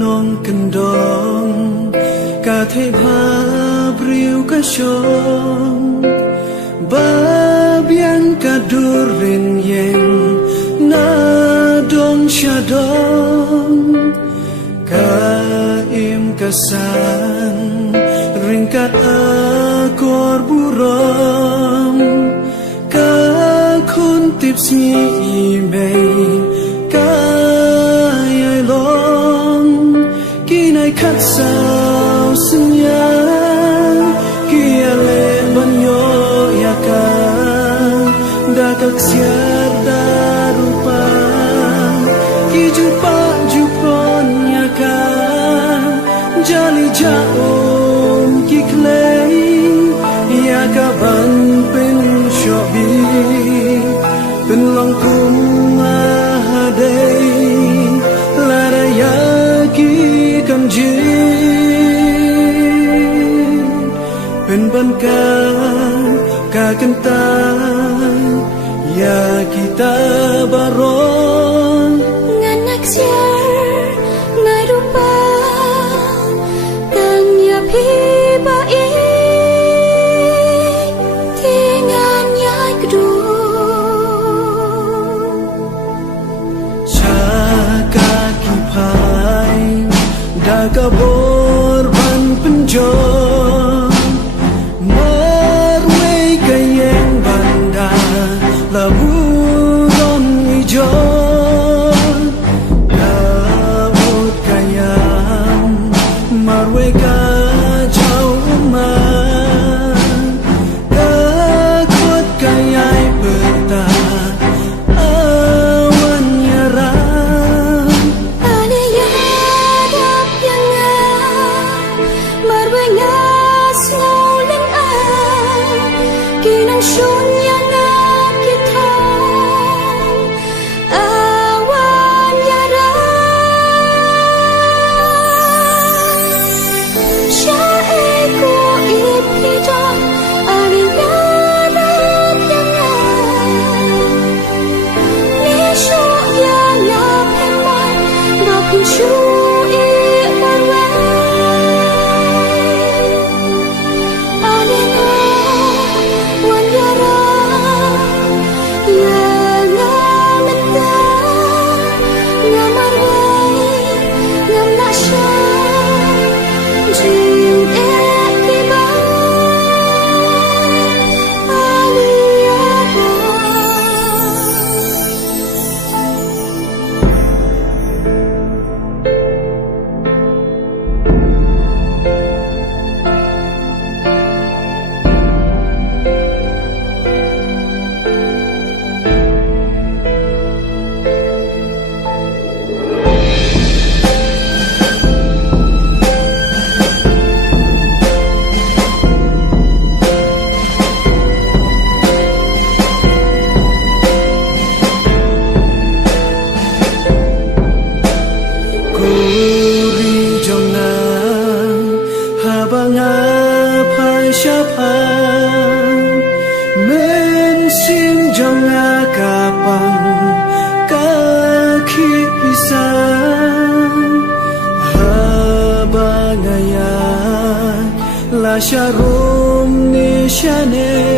นองกันดองกาเทพาบริวกะชองบาเบียนกะดูรินเย็นนาดองชาดองกาอิมกะสานริงกัดอากอร์บุรอมกาคนติบสีอีเมกายายลองกีนายคัดสาวสัญญากีอาเลบันโยยากาดากักเสียดารุปากีจูปาจูพรอนยากาจาลิจาโอมกีเคลยากาบันเป็นชอบีเป็นลองกุมมาเดลารายากีกันจีเป็นบันกากากันตายากีตาบารอนงานนักเสียนายรูปาตั้งยาพีบาอีที่งานยายกระดูชากากีพายดากาบอร์บันเป็นจอla buron ijo la ut kayam marwe ka jau ma ka kot kayai peta awan yara aliya dap yanga marwe nga snowling a kinang shun yanga men sim janga kapang kaki pisang habangaya la sharum ni shane